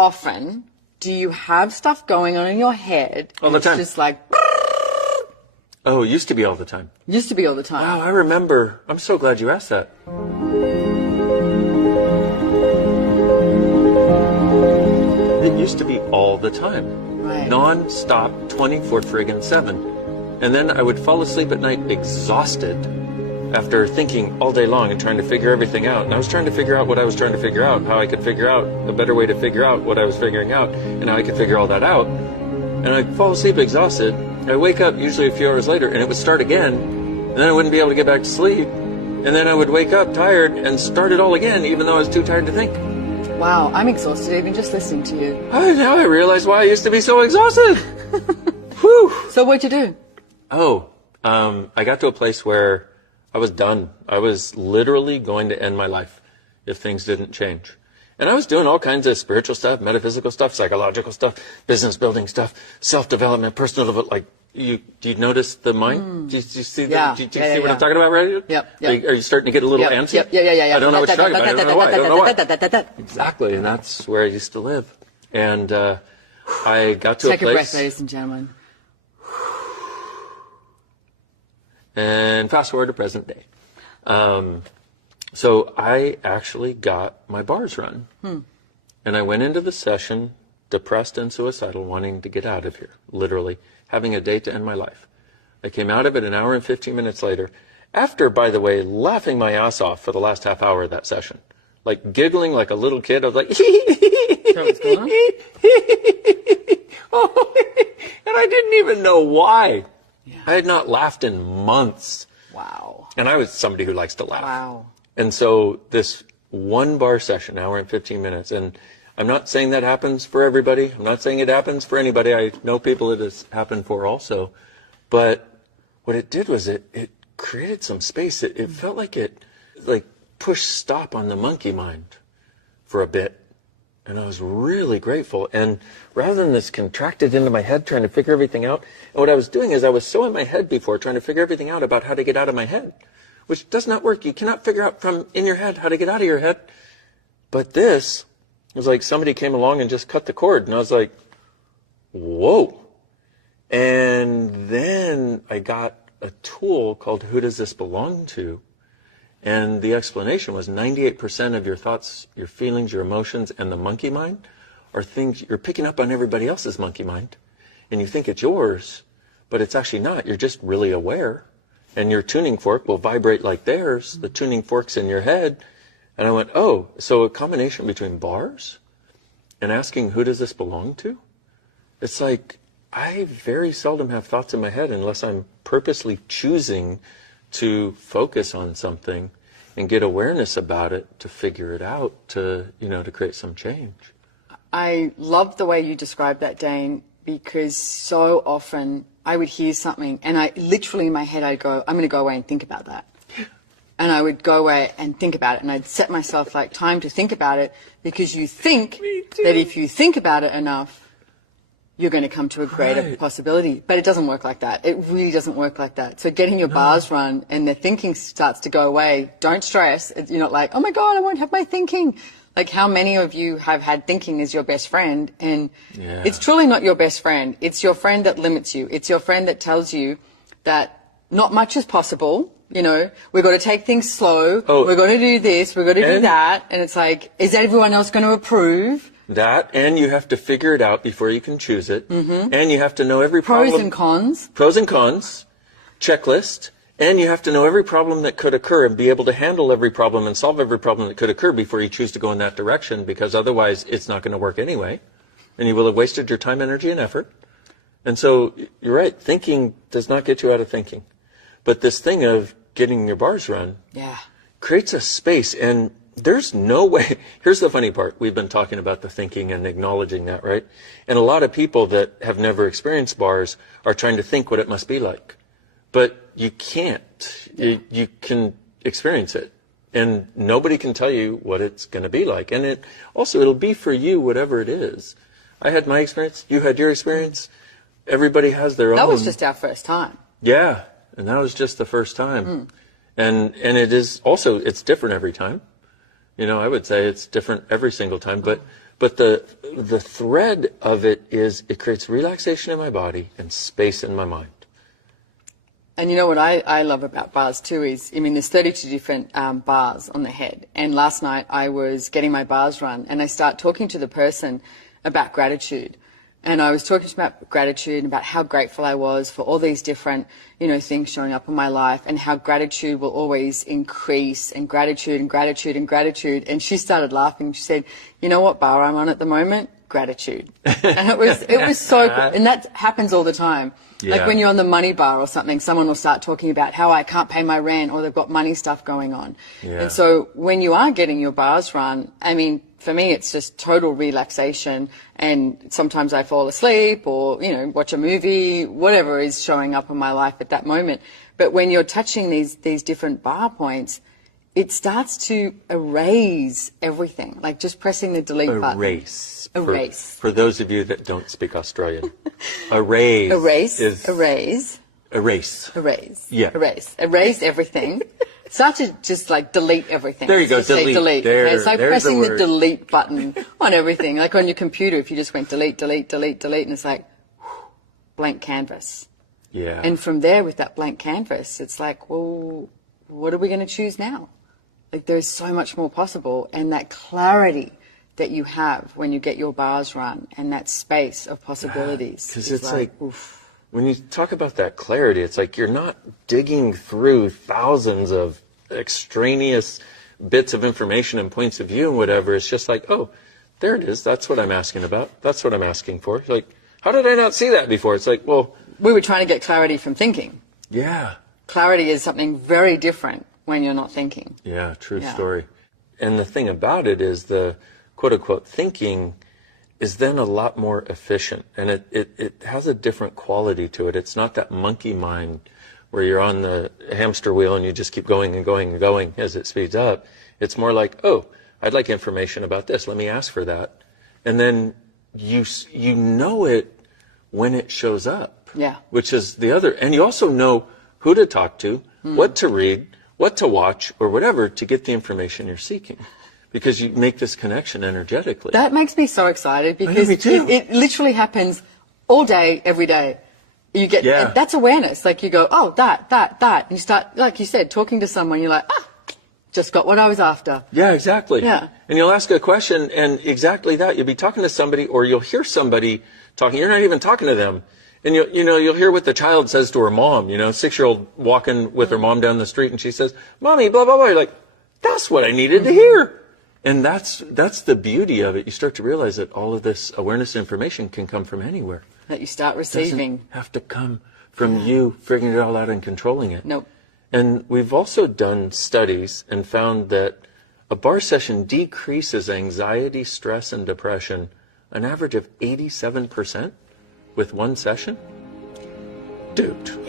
often do you have stuff going on in your head? All the time. It's just like... Oh, it used to be all the time. Used to be all the time. Wow, I remember. I'm so glad you asked that. It used to be all the time. Right. Non-stop, 24/7. And then I would fall asleep at night exhausted after thinking all day long and trying to figure everything out. And I was trying to figure out what I was trying to figure out, how I could figure out a better way to figure out what I was figuring out, and how I could figure all that out. And I'd fall asleep exhausted. I'd wake up usually a few hours later, and it would start again. And then I wouldn't be able to get back to sleep. And then I would wake up tired and start it all again, even though I was too tired to think. Wow, I'm exhausted even just listening to you. Now I realize why I used to be so exhausted. Whew. So what'd you do? I got to a place where I was done. I was literally going to end my life if things didn't change. And I was doing all kinds of spiritual stuff, metaphysical stuff, psychological stuff, business building stuff, self-development, personal development. Do you notice the mind? Do you see, what I'm talking about, right? Yep. Are you starting to get a little antsy? Yep. Yeah. I don't know what you're talking about. I don't know why. I don't know why. Exactly, and that's where I used to live. And I got to a place... Take a breath, ladies and gentlemen. And fast forward to present day. So I actually got my bars run. And I went into the session depressed and suicidal, wanting to get out of here, literally, having a date to end my life. I came out of it an hour and 15 minutes later, after, by the way, laughing my ass off for the last half hour of that session. Like giggling like a little kid. I was like, What's going on? and I didn't even know why. Yeah. I had not laughed in months. Wow. And I was somebody who likes to laugh. Wow. And so this one bar session, hour and 15 minutes, and I'm not saying that happens for everybody. I'm not saying it happens for anybody. I know people it has happened for also. But what it did was it created some space. It felt like it pushed stop on the monkey mind for a bit. And I was really grateful. And rather than this contracted into my head trying to figure everything out, and what I was doing is I was so in my head before trying to figure everything out about how to get out of my head, which does not work. You cannot figure out from in your head how to get out of your head. But this was like somebody came along and just cut the cord. And I was like, whoa. And then I got a tool called Who Does This Belong To? And the explanation was 98% of your thoughts, your feelings, your emotions, and the monkey mind are things you're picking up on everybody else's monkey mind. And you think it's yours, but it's actually not. You're just really aware. And your tuning fork will vibrate like theirs. The tuning fork's in your head. And I went, oh, so a combination between bars and asking who does this belong to? It's like I very seldom have thoughts in my head unless I'm purposely choosing to focus on something and get awareness about it, to figure it out, to create some change. I love the way you described that, Dain, because so often I would hear something and I literally in my head I'd go, I'm going to go away and think about that. And I would go away and think about it, and I'd set myself like time to think about it, because you think that if you think about it enough, you're going to come to a greater possibility. But it doesn't work like that. It really doesn't work like that. So getting your bars run and the thinking starts to go away, don't stress. You're not like, oh my God, I won't have my thinking. Like how many of you have had thinking as your best friend? And it's truly not your best friend. It's your friend that limits you. It's your friend that tells you that not much is possible. We've got to take things slow. We're going to do this. We're going to do that. And it's like, is everyone else going to approve? That, and you have to figure it out before you can choose it. And you have to know every problem. Pros and cons. Pros and cons. Checklist. And you have to know every problem that could occur and be able to handle every problem and solve every problem that could occur before you choose to go in that direction, because otherwise it's not going to work anyway. And you will have wasted your time, energy, and effort. And so you're right. Thinking does not get you out of thinking. But this thing of getting your bars run creates a space. And there's no way. Here's the funny part. We've been talking about the thinking and acknowledging that, right? And a lot of people that have never experienced bars are trying to think what it must be like. But you can't. You can experience it. And nobody can tell you what it's going to be like. And it'll be for you whatever it is. I had my experience. You had your experience. Everybody has their own. That was just our first time. Yeah. And that was just the first time. And it is also, it's different every time. I would say it's different every single time, but the the thread of it is it creates relaxation in my body and space in my mind. And you know what I love about bars too is, I mean, there's 32 different bars on the head. And last night I was getting my bars run and I start talking to the person about gratitude. And I was talking to them about gratitude, about how grateful I was for all these different, things showing up in my life, and how gratitude will always increase, and gratitude and gratitude and gratitude. And she started laughing. She said, "You know what bar I'm on at the moment? Gratitude." And it was so cool. And that happens all the time. Yeah. Like when you're on the money bar or something, someone will start talking about how I can't pay my rent or they've got money stuff going on. Yeah. And so when you are getting your bars run, I mean, for me, it's just total relaxation. And sometimes I fall asleep or, watch a movie, whatever is showing up in my life at that moment. But when you're touching these different bar points, it starts to erase everything, like just pressing the delete button. Erase. Erase. For those of you that don't speak Australian, erase. Erase. Is erase. Erase. Erase. Yeah. Erase. Erase everything. Start to just like delete everything. There you go. Just say Delete. It's like there's pressing the word. delete button on everything. Like on your computer, if you just went delete, delete, delete, delete, and it's like blank canvas. Yeah. And from there, with that blank canvas, it's like, well, what are we going to choose now? Like there's so much more possible, and that clarity that you have when you get your bars run, and that space of possibilities. Because it's like oof. When you talk about that clarity, it's like you're not digging through thousands of extraneous bits of information and points of view and whatever. It's just like, oh, there it is. That's what I'm asking about. That's what I'm asking for. Like, how did I not see that before? It's like, well, we were trying to get clarity from thinking. Yeah. Clarity is something very different when you're not thinking. Yeah, true story. And the thing about it is the quote-unquote thinking is then a lot more efficient, and it has a different quality to it. It's not that monkey mind where you're on the hamster wheel and you just keep going and going and going as it speeds up. It's more like, oh, I'd like information about this. Let me ask for that. And then you know it when it shows up. Yeah. Which is the other. And you also know who to talk to, what to read, what to watch, or whatever to get the information you're seeking. Because you make this connection energetically. That makes me so excited because me too. It literally happens all day, every day. You get that's awareness. Like you go, oh, that, and you start, like you said, talking to someone. You're like, just got what I was after. Yeah, exactly. Yeah. And you'll ask a question, and exactly that. You'll be talking to somebody, or you'll hear somebody talking. You're not even talking to them, and you'll hear what the child says to her mom. 6-year-old walking with her mom down the street, and she says, "Mommy, blah blah blah." You're like, that's what I needed to hear. And that's the beauty of it. You start to realize that all of this awareness and information can come from anywhere. That you start receiving. It doesn't have to come from you figuring it all out and controlling it. Nope. And we've also done studies and found that a bar session decreases anxiety, stress, and depression an average of 87% with one session. Dude.